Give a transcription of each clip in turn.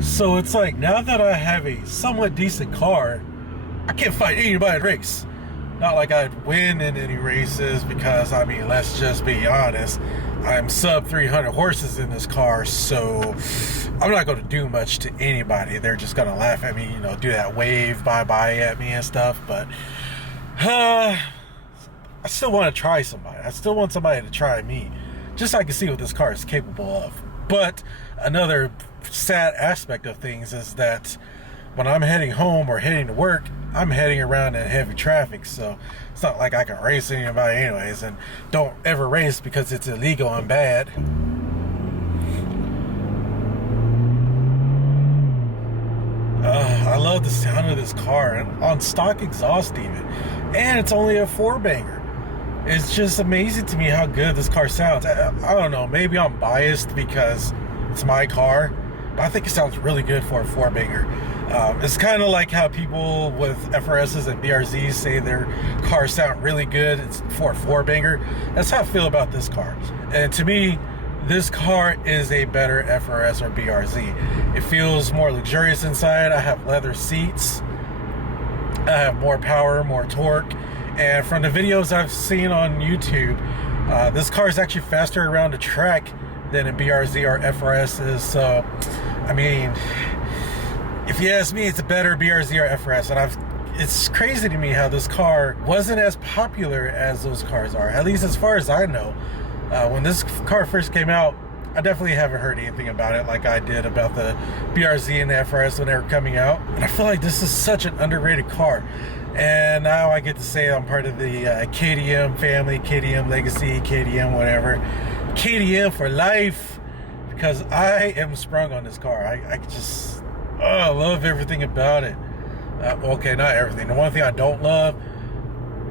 So it's like, now that I have a somewhat decent car, I can't fight anybody in race. Not like I'd win in any races because, I mean, let's just be honest, I'm sub 300 horses in this car, so I'm not going to do much to anybody. They're just going to laugh at me, you know, do that wave bye-bye at me and stuff, but I still want to try somebody. I still want somebody to try me, just so I can see what this car is capable of. But another sad aspect of things is that when I'm heading home or heading to work, I'm heading around in heavy traffic, so it's not like I can race anybody anyways, and don't ever race because it's illegal and bad. I love the sound of this car, and on stock exhaust even, and it's only a 4-banger. It's just amazing to me how good this car sounds. I don't know, maybe I'm biased because it's my car, but I think it sounds really good for a 4-banger. It's kind of like how people with FRSs and BRZs say their cars sound really good for a 4-banger. That's how I feel about this car. And to me, this car is a better FRS or BRZ. It feels more luxurious inside. I have leather seats. I have more power, more torque. And from the videos I've seen on YouTube, this car is actually faster around the track than a BRZ or FRS is. So, I mean, if you ask me, it's a better BRZ or FRS. And it's crazy to me how this car wasn't as popular as those cars are, at least as far as I know. When this car first came out, I definitely haven't heard anything about it like I did about the BRZ and the FRS when they were coming out. And I feel like this is such an underrated car. And now I get to say I'm part of the KTM family, KTM legacy, KTM whatever. KTM for life, because I am sprung on this car. I just, I love everything about it. Okay, not everything. The one thing I don't love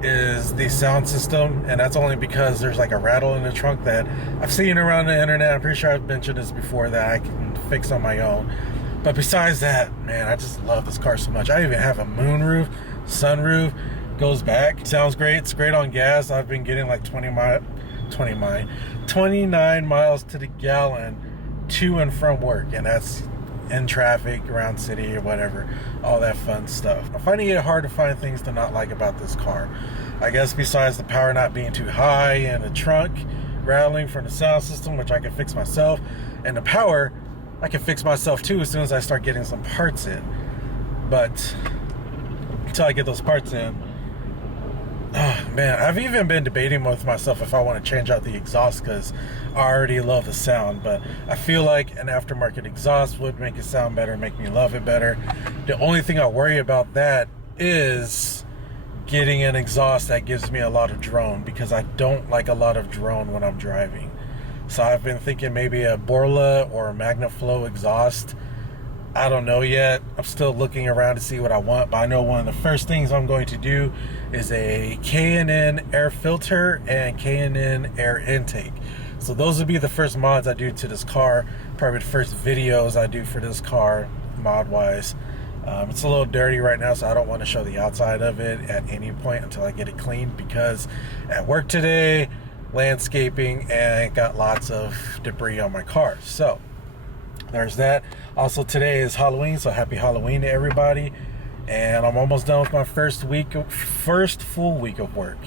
is the sound system, and that's only because there's like a rattle in the trunk that I've seen around the internet. I'm pretty sure I've mentioned this before, that I can fix on my own. But besides that, man, I just love this car so much. I even have a moonroof, sunroof, goes back, sounds great. It's great on gas. I've been getting like 29 miles to the gallon to and from work, and that's in traffic, around city or whatever, all that fun stuff. I'm finding it hard to find things to not like about this car. I guess besides the power not being too high and the trunk rattling from the sound system, which I can fix myself, and the power I can fix myself too as soon as I start getting some parts in. But until I get those parts in, oh man, I've even been debating with myself if I want to change out the exhaust, because I already love the sound, but I feel like an aftermarket exhaust would make it sound better, make me love it better. The only thing I worry about that is getting an exhaust that gives me a lot of drone, because I don't like a lot of drone when I'm driving. So I've been thinking maybe a Borla or a MagnaFlow exhaust. I don't know yet. I'm still looking around to see what I want, but I know one of the first things I'm going to do is a K&N air filter and K&N air intake. So those would be the first mods I do to this car, probably the first videos I do for this car mod wise. It's a little dirty right now, so I don't want to show the outside of it at any point until I get it cleaned, because at work today, landscaping, and got lots of debris on my car. So there's that. Also, today is Halloween, so happy Halloween to everybody. And I'm almost done with my first full week of work.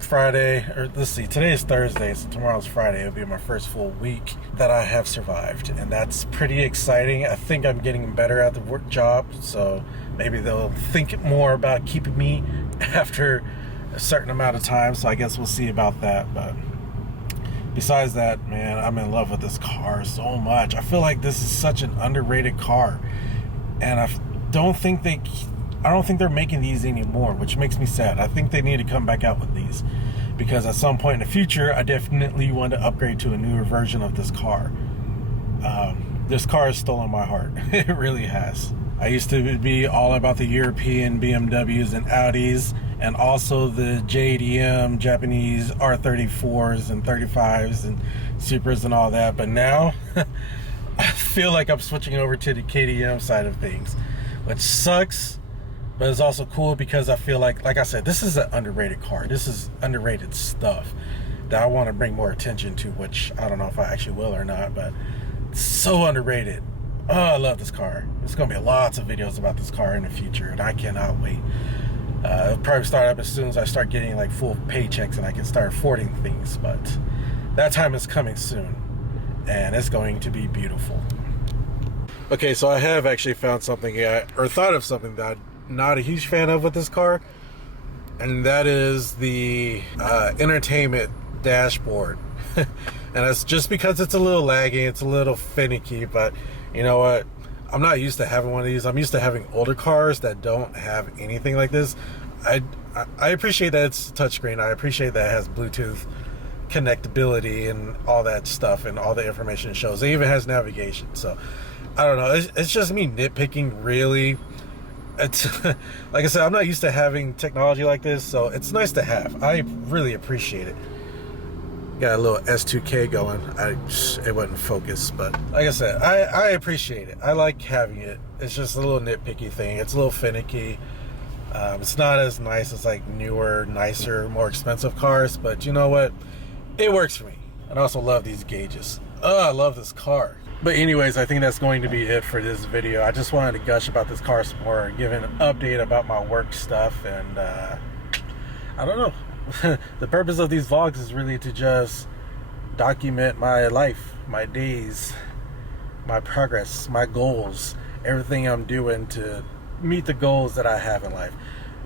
Friday, or let's see, today is Thursday, so tomorrow's Friday. It'll be my first full week that I have survived, and that's pretty exciting. I think I'm getting better at the work job, so maybe they'll think more about keeping me after a certain amount of time, so I guess we'll see about that. But besides that, man, I'm in love with this car so much. I feel like this is such an underrated car, and I don't think they're making these anymore, which makes me sad. I think they need to come back out with these, because at some point in the future, I definitely want to upgrade to a newer version of this car. This car has stolen my heart. It really has. I used to be all about the European BMWs and Audis, and also the JDM Japanese R34s and 35s and Supras and all that. But now I feel like I'm switching over to the KTM side of things, which sucks, but it's also cool because I feel like I said, this is an underrated car. This is underrated stuff that I want to bring more attention to, which I don't know if I actually will or not, but it's so underrated. Oh, I love this car. There's going to be lots of videos about this car in the future, and I cannot wait. It'll probably start up as soon as I start getting like full paychecks and I can start affording things, but that time is coming soon, and it's going to be beautiful. Okay, so I have actually found something, or thought of something that I'm not a huge fan of with this car, and that is the entertainment dashboard. And that's just because it's a little laggy, it's a little finicky, but you know what? I'm not used to having one of these. I'm used to having older cars that don't have anything like this. I appreciate that it's touchscreen. I appreciate that it has Bluetooth connectability and all that stuff and all the information it shows. It even has navigation. So I don't know. It's just me nitpicking, really. It's like I said, I'm not used to having technology like this, so it's nice to have. I really appreciate it. Got a little S2K going. It wouldn't focus, but like I said, I appreciate it. I like having it. It's just a little nitpicky thing. It's a little finicky. It's not as nice as like newer, nicer, more expensive cars, but you know what? It works for me. And I also love these gauges. Oh, I love this car. But anyways, I think that's going to be it for this video. I just wanted to gush about this car some more, give an update about my work stuff, and I don't know. The purpose of these vlogs is really to just document my life, my days, my progress, my goals, everything I'm doing to meet the goals that I have in life.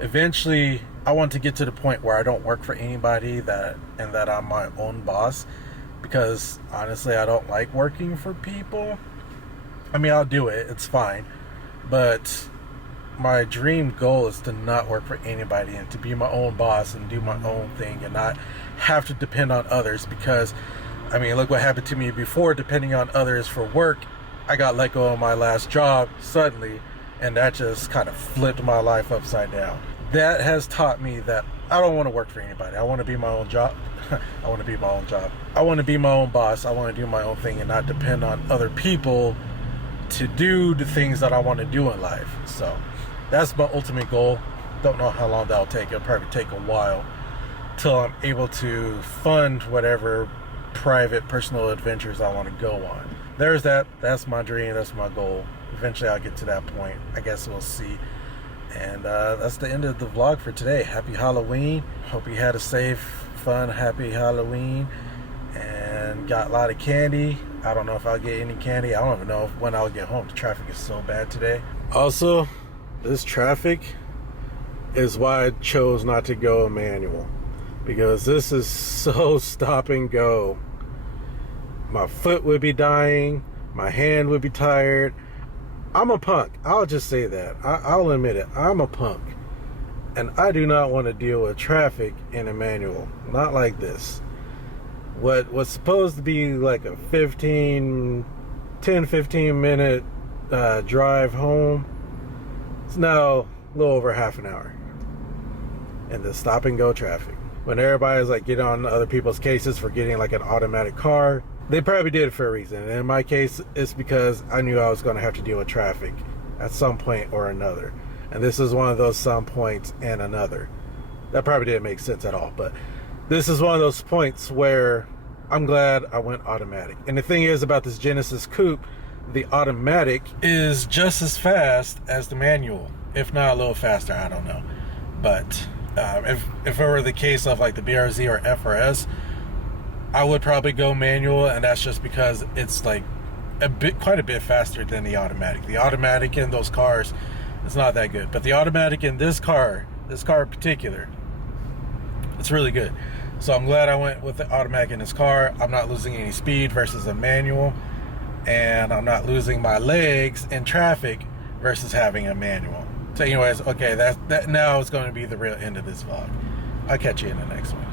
Eventually, I want to get to the point where I don't work for anybody, and that I'm my own boss, because honestly, I don't like working for people. I mean, I'll do it, it's fine, but my dream goal is to not work for anybody and to be my own boss and do my own thing and not have to depend on others, because I mean, look what happened to me before. Depending on others for work, I got let go of my last job suddenly, and that just kind of flipped my life upside down. That has taught me that I don't want to work for anybody. I want to be my own job. I want to be my own job. I want to be my own boss. I want to do my own thing and not depend on other people to do the things that I want to do in life. So that's my ultimate goal. Don't know how long that'll take. It'll probably take a while till I'm able to fund whatever private personal adventures I want to go on. There's that. That's my dream. That's my goal. Eventually I'll get to that point. I guess we'll see. And that's the end of the vlog for today. Happy Halloween. Hope you had a safe, fun, happy Halloween and got a lot of candy. I don't know if I'll get any candy. I don't even know when I'll get home. The traffic is so bad today. Also, this traffic is why I chose not to go manual, because this is so stop and go. My foot would be dying, my hand would be tired. I'm a punk. I'll just say that. I'll admit it. I'm a punk, and I do not want to deal with traffic in a manual. Not like this. What was supposed to be like a 10-15 minute drive home, it's now a little over half an hour. And the stop and go traffic. When everybody's like getting on other people's cases for getting like an automatic car, they probably did it for a reason. And in my case, it's because I knew I was going to have to deal with traffic at some point or another. And this is one of those some points and another. That probably didn't make sense at all, but this is one of those points where I'm glad I went automatic. And the thing is about this Genesis Coupe, the automatic is just as fast as the manual, if not a little faster. I don't know. But if it were the case of like the BRZ or FRS, I would probably go manual, and that's just because it's like quite a bit faster than the automatic. The automatic in those cars is not that good, but the automatic in this car in particular, it's really good. So I'm glad I went with the automatic in this car. I'm not losing any speed versus a manual, and I'm not losing my legs in traffic versus having a manual. So anyways, okay, that now is going to be the real end of this vlog. I'll catch you in the next one.